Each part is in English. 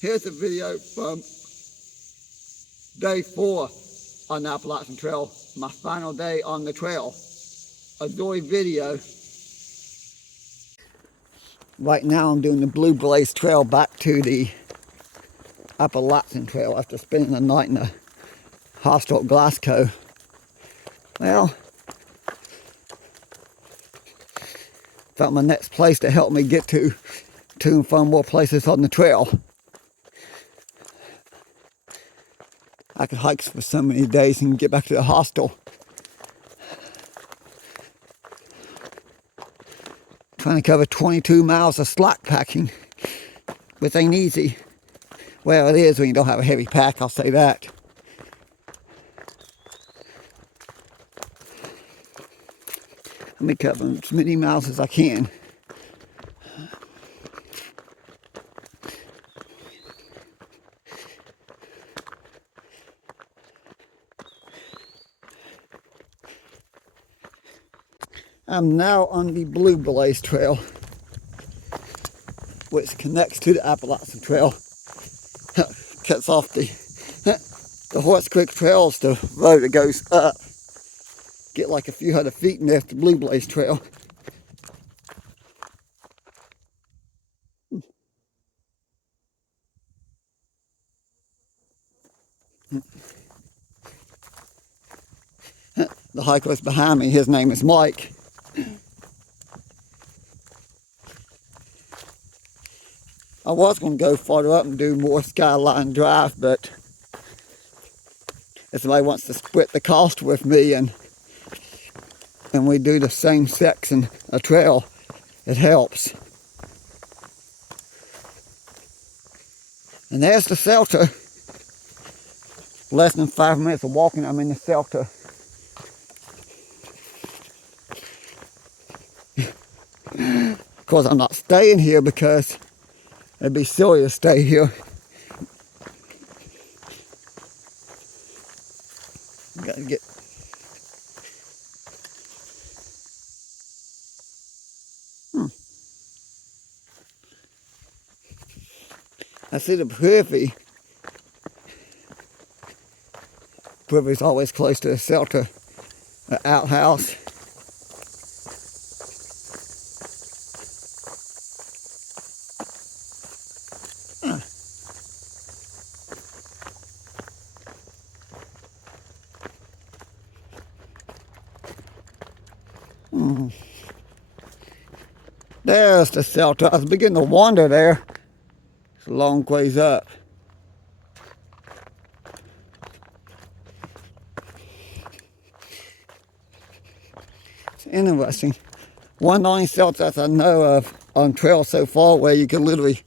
Here's a video from day 4 on the Appalachian Trail, my final day on the trail. Enjoy video. Right now I'm doing the Blue Blaze Trail back to the Appalachian Trail after spending the night in the hostel at Glasgow. Well, found my next place to help me get to and from more places on the trail. I could hike for so many days and get back to the hostel. Trying to cover 22 miles of slack packing, which ain't easy. Well, it is when you don't have a heavy pack, I'll say that. Let me cover as many miles as I can. I'm now on the Blue Blaze Trail, which connects to the Appalachian Trail. Cuts off the Horse Creek Trail's the road that goes up. Get like a few hundred feet and there's the Blue Blaze Trail. The hiker behind me, his name is Mike. I was going to go farther up and do more Skyline Drive, but if somebody wants to split the cost with me and we do the same section of trail, it helps. And there's the shelter. Less than 5 minutes of walking, I'm in the shelter. Of course, I'm not staying here because it'd be silly to stay here. Gotta get. I see the privy. Privy's always close to the shelter, the outhouse. There's the shelter. I was beginning to wander there. It's a long ways up. It's interesting. One of the only shelters I know of on trail so far where you can literally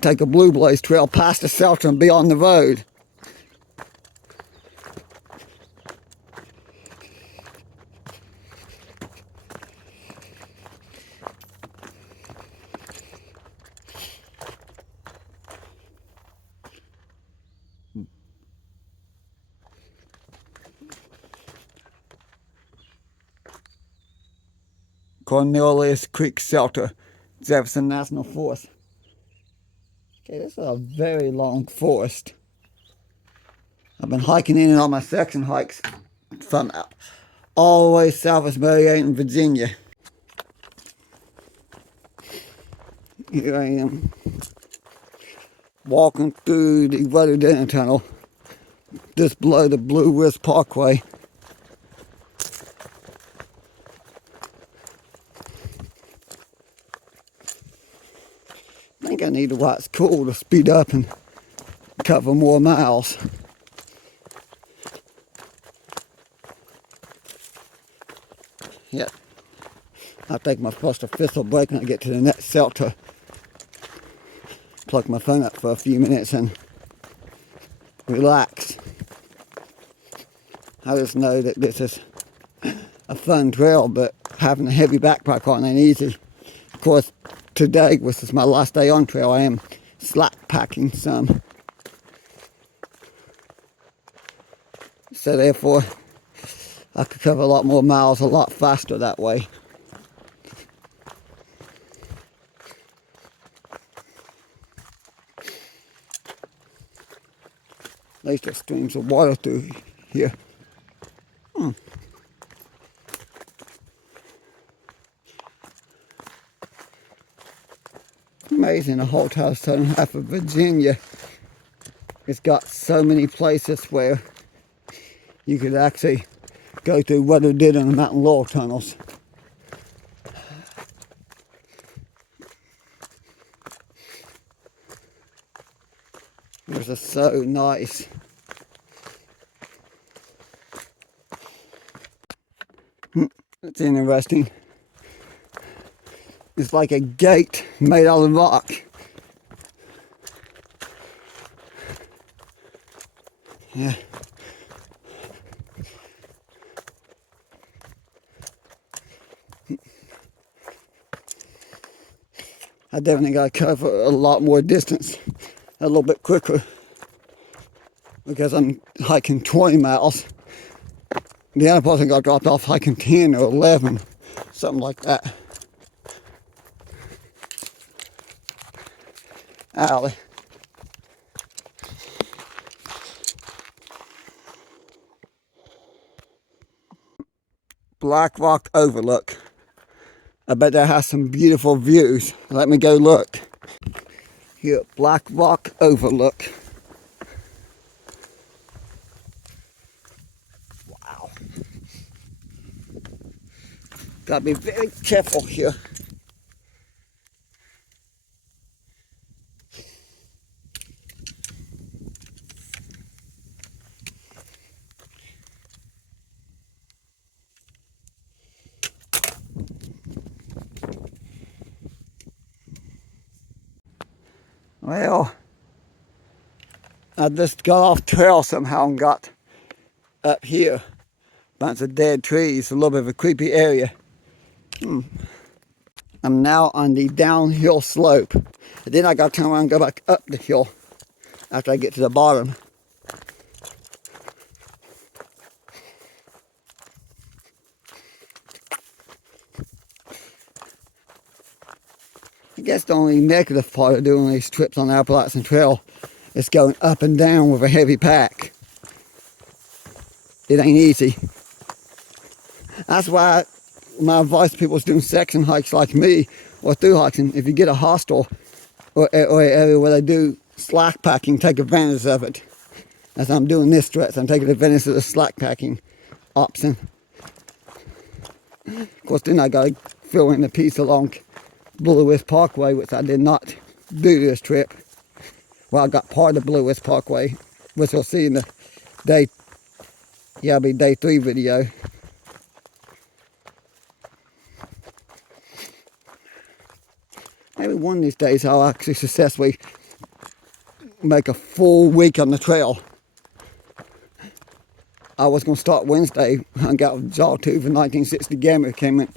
take a Blue Blaze Trail past the shelter and be on the road. Cornelius Creek Shelter, Jefferson National Forest. Okay, this is a very long forest. I've been hiking in on my section hikes from all the way south of Marion, Virginia. Here I am, walking through the rhododendron tunnel, just below the Blue Ridge Parkway. I think I need to while it's cool to speed up and cover more miles. Yeah, I'll take my first official break when I get to the next shelter. Plug my phone up for a few minutes and relax. I just know that this is a fun trail, but having a heavy backpack on ain't easy. Of course, today, which is my last day on trail, I am slack packing some. So therefore, I could cover a lot more miles a lot faster that way. least there's streams of water through here. Amazing, the whole entire southern half of Virginia. It's got so many places where you could actually go through what they did in the Mountain Laurel tunnels. This is so nice. It's interesting. It's like a gate made out of rock. Yeah. I definitely got to cover a lot more distance, a little bit quicker, because I'm hiking 20 miles. The other person got dropped off hiking 10 or 11, something like that. Alley. Black Rock Overlook. I bet that has some beautiful views. Let me go look. Here, Black Rock Overlook. Wow. Gotta be very careful here. Well, I just got off trail somehow and got up here. Bunch of dead trees, a little bit of a creepy area. I'm now on the downhill slope. And then I got to turn around and go back up the hill after I get to the bottom. I guess the only negative part of doing these trips on the Appalachian Trail is going up and down with a heavy pack. It ain't easy. That's why my advice to people is doing section hikes like me, or through hiking. If you get a hostel or an area where they do slack packing, take advantage of it. As I'm doing this stretch, I'm taking advantage of the slack packing option. Of course, then I got to fill in the piece along Blue West Parkway, which I did not do this trip. Well, I got part of the Blue West Parkway, which we'll see in the day 3 video. Maybe one of these days I'll actually successfully make a full week on the trail. I was going to start Wednesday. I got a Jawtooth and 1960 Gamma came in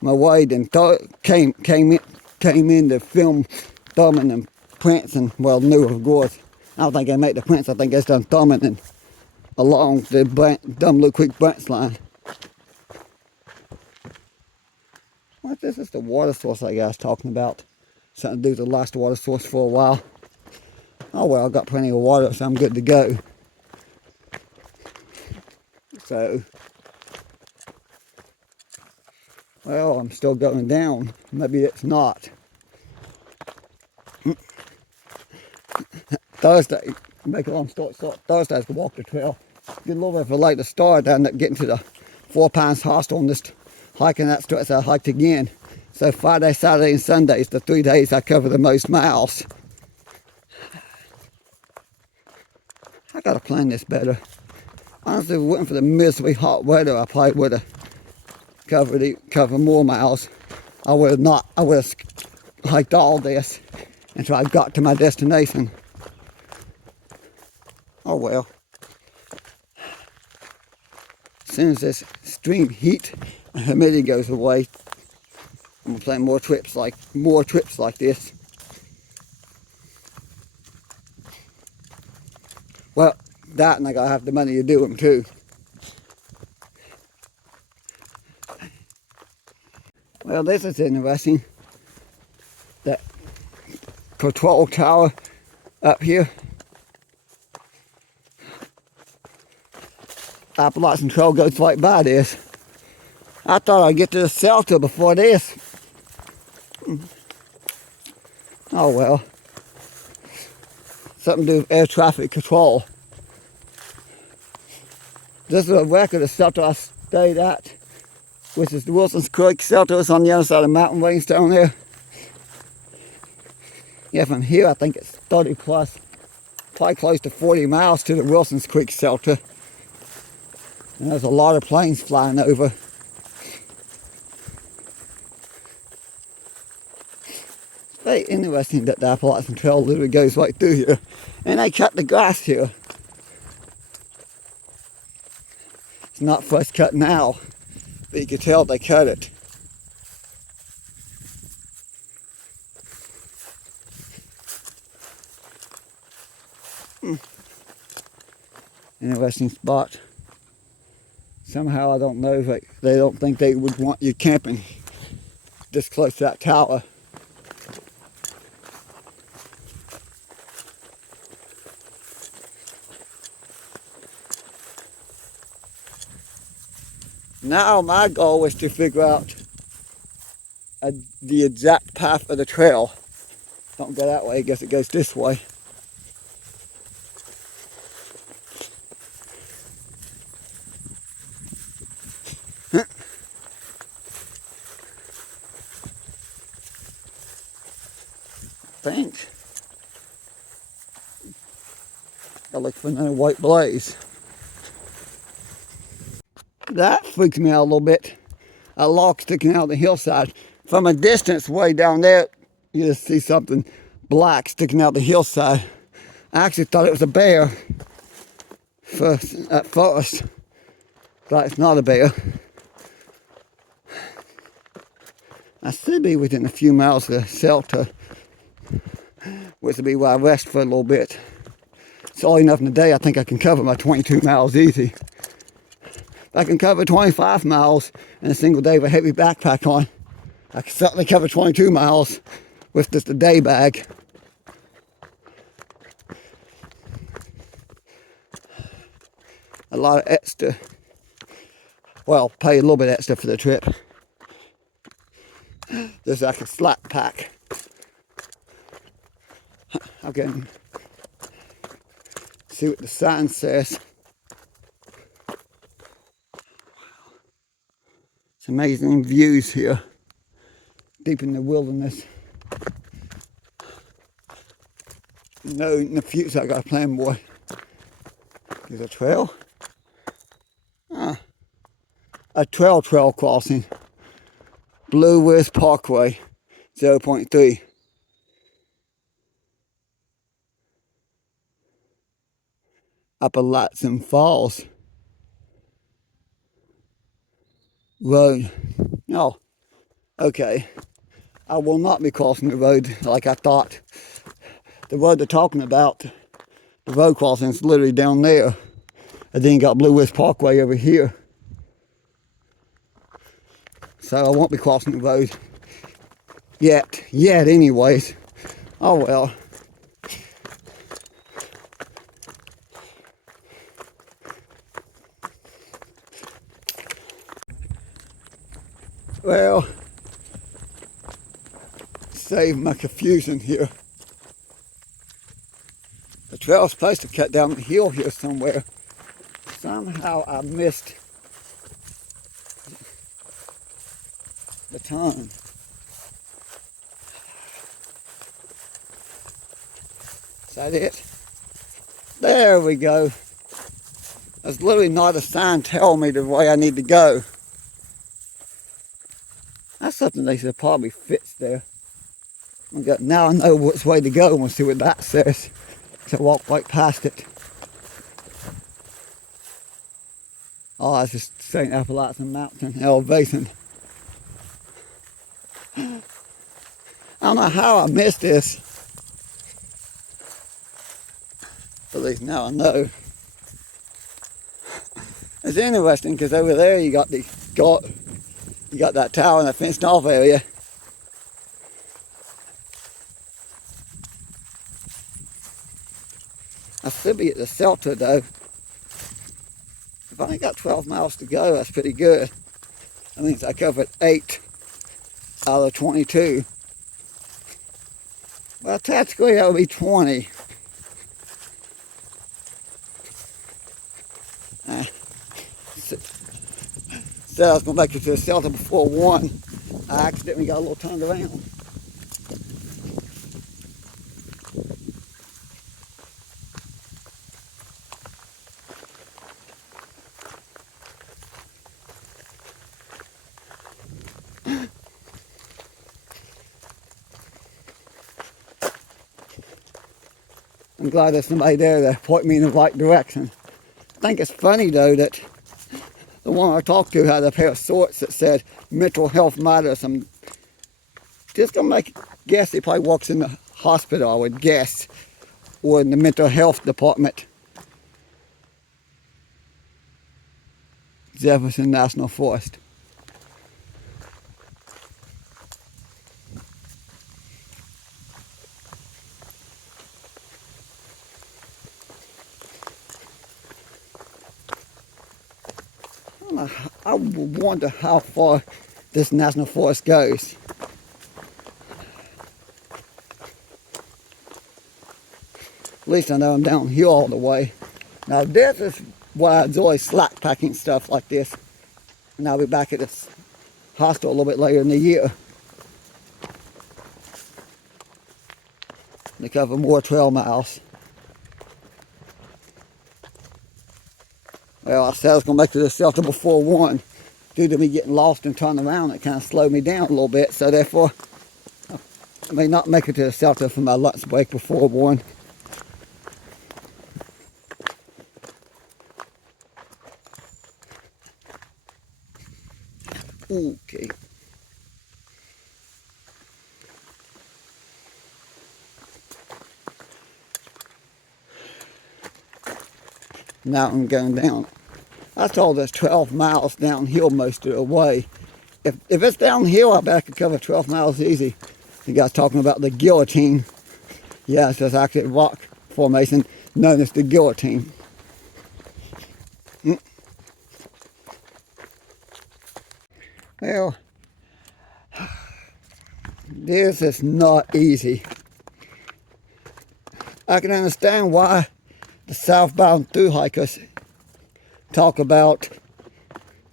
my way, then came in to film thumbing and prints, and well, new of course. I don't think I made the prints. I think I just done thumbing and along the Dumb Little Creek branch line. What, this is the water source I was talking about. Something to do with the last water source for a while. Oh well, I've got plenty of water, so I'm good to go. So, well, I'm still going down. Maybe it's not. Thursday, make a long story short, Thursday I was to walk the trail. Get a little bit of a later start. I ended up getting to the 4 Pines Hostel and just hiking that stretch. I hiked again. So Friday, Saturday, and Sunday is the 3 days I cover the most miles. I gotta plan this better. Honestly, if it wasn't for the miserably hot weather, I probably would have covered more miles. I would have hiked all this until I got to my destination. Oh well. As soon as this extreme heat and humidity goes away, I'm gonna plan more trips like this. Well, that, and I gotta have the money to do them too. Well, this is interesting. That control tower up here. Appalachian Trail goes right by this. I thought I'd get to the shelter before this. Oh well. Something to do with air traffic control. This is a record of shelter I stayed at, which is the Wilson's Creek shelter. It's on the other side of the mountain range down there. Yeah, from here I think it's 30 plus, probably close to 40 miles to the Wilson's Creek shelter. And there's a lot of planes flying over. It's very interesting that the Appalachian Trail literally goes right through here. And they cut the grass here. It's not fresh cut now, but you can tell they cut it. Interesting spot. Somehow I don't know if they don't think they would want you camping this close to that tower. Now my goal is to figure out the exact path of the trail. Don't go that way, I guess it goes this way. Think. I look for another white blaze. That freaks me out a little bit. A log sticking out of the hillside. From a distance way down there, you just see something black sticking out the hillside. I actually thought it was a bear at first, but it's not a bear. I should be within a few miles of the shelter, which will be where I rest for a little bit. It's all enough in a day. I think I can cover my 22 miles easy. If I can cover 25 miles in a single day with a heavy backpack on, I can certainly cover 22 miles with just a day bag. A lot of extra, well, pay a little bit extra for the trip. Just like a slack pack. I can see what the sign says. It's amazing views here, deep in the wilderness. No, in the future I got a plan, boy. There's a trail. A trail crossing. Blue West Parkway, 0.3. Appalachian Falls Road. No, okay. I will not be crossing the road like I thought. The road they're talking about, the road crossing is literally down there. And then you got Blue West Parkway over here. So I won't be crossing the road yet anyways. Oh well. Well, save my confusion here. The trail's supposed to cut down the hill here somewhere. Somehow I missed the turn. Is that it? There we go. There's literally not a sign telling me the way I need to go. That's something they should probably fix there. Now I know which way to go. We'll see what that says. So I walk right past it. Oh, that's just St. Appalachian Mountain elevation. I don't know how I missed this. At least now I know. It's interesting because over there you got that tower in the fenced off area. I should be at the shelter though. I've only got 12 miles to go. That's pretty good. That means I covered 8 out of 22. Well, technically that would be 20. Said I was going to make it to the shelter before 1. I accidentally got a little turned around. I'm glad there's somebody there to point me in the right direction. I think it's funny though that the one I talked to had a pair of shorts that said mental health matters. I'm just gonna make a guess he probably works in the hospital, I would guess, or in the mental health department. Jefferson National Forest. I wonder how far this national forest goes. At least I know I'm downhill all the way. Now this is why I enjoy slack packing stuff like this. And I'll be back at this hostel a little bit later in the year to cover more trail miles. Well, I said I was going to make it to the shelter before 1. Due to me getting lost and turning around, it kind of slowed me down a little bit. So therefore, I may not make it to the shelter for my lunch break before 1. Okay. Now I'm going down. I told us 12 miles downhill most of the way. If it's downhill, I bet I could cover 12 miles easy. You guys talking about the guillotine. Yes, there's actually a rock formation known as the guillotine. Well, this is not easy. I can understand why the southbound thru hikers talk about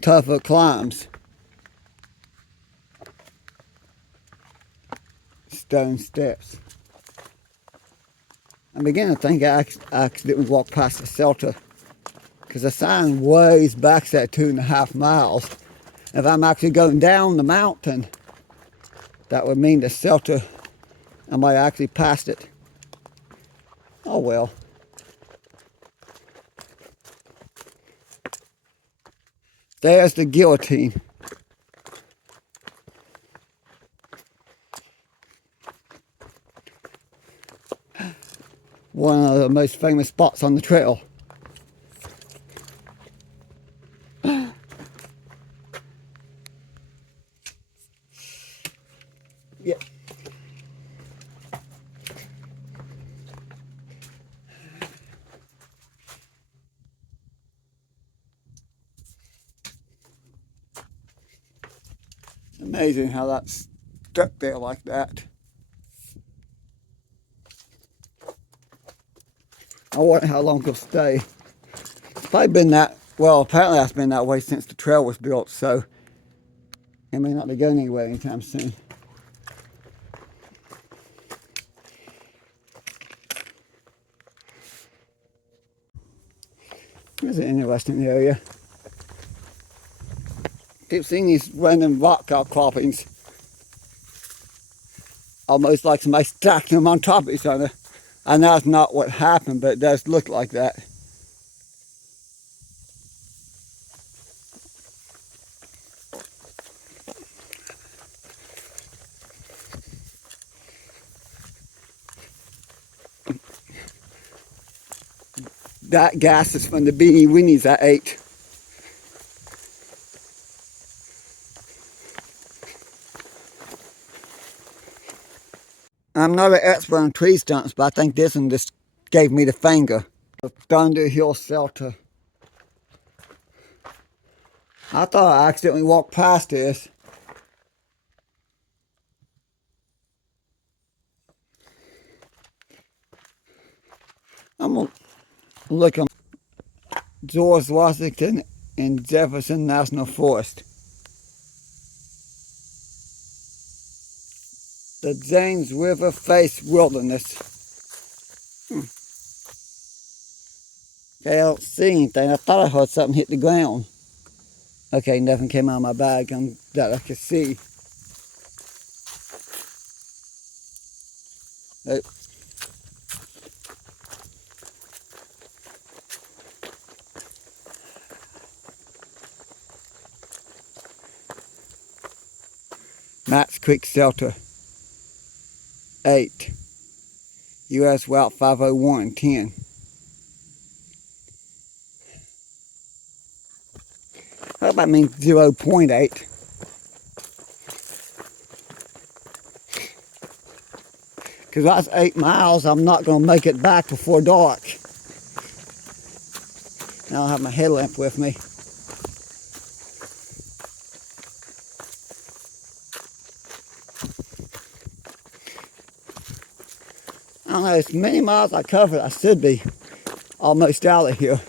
tougher climbs. Stone steps. I'm beginning to think I accidentally walked past the shelter because the sign ways back at 2.5 miles. If I'm actually going down the mountain, that would mean the shelter, I might actually passed it. Oh well. There's the guillotine. One of the most famous spots on the trail. Yeah. Amazing how that's stuck there like that. I wonder how long it'll stay. It's probably been that, well, apparently that's been that way since the trail was built, so it may not be going anywhere anytime soon. It's an interesting area. Keep seeing these random rock outcroppings. Almost like somebody stacked them on top of each other. I know it's not what happened, but it does look like that. That gas is from the beanie weenies I ate. I'm not an expert on tree stumps, but I think this one just gave me the finger. The Thunder Hill Shelter. I thought I accidentally walked past this. I'm going to look at George Washington and Jefferson National Forest. The James River Face Wilderness. Okay, I don't see anything. I thought I heard something hit the ground. Okay, nothing came out of my bag that I could see. Oh. Matt's Creek Shelter 8 US Route 501 10. That might mean 0.8. Because that's 8 miles, I'm not going to make it back before dark. Now I have my headlamp with me. I don't know, as many miles I covered, I should be almost out of here.